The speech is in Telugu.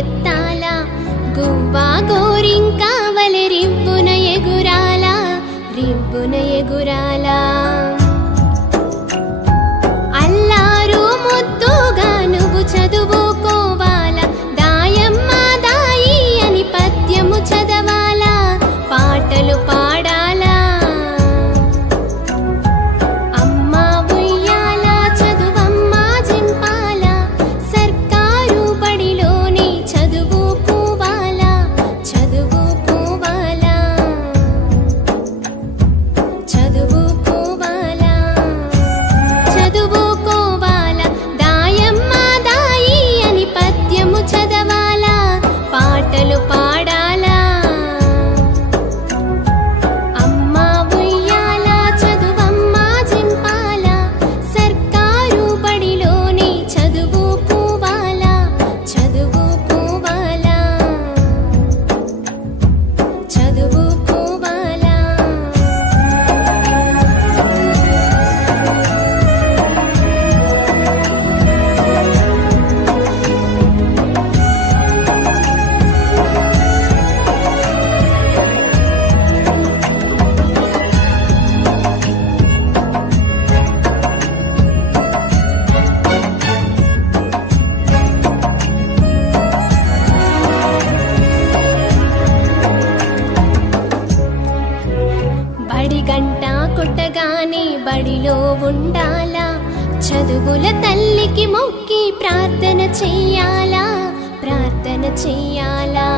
ఎత్తాల గువ్వా గోరింకావలి రివ్వున ఎగురాల రివ్వున ఎగురాల అల్లారు ముద్దుగా నువ్వు చదువుకోవాల దాయమ్మ దాయి అని పద్యము చదవాల పాటలు పాడాల అమ్మ ఉయ్యాల చదువమ్మ జింపాల సర్కారు బడిలోని చదువుకోవాల చదువుకోవాల చదువుకోవాల చదువుకోవాల దాయమ్మ దాయి అని పద్యము చదవాల పాటలు పాడాల అమ్మ ఉయ్యాల చదువమ్మ జింపాల సర్కారు బడిలోని చదువుకోవాల చదువుకోవాల చదువుకోవాల బడి గంట కొట్టగానే బడిలో ఉండాలా చదువుల తల్లికి మొక్కి ప్రార్థన చెయ్యాలా ప్రార్థన చెయ్యాలా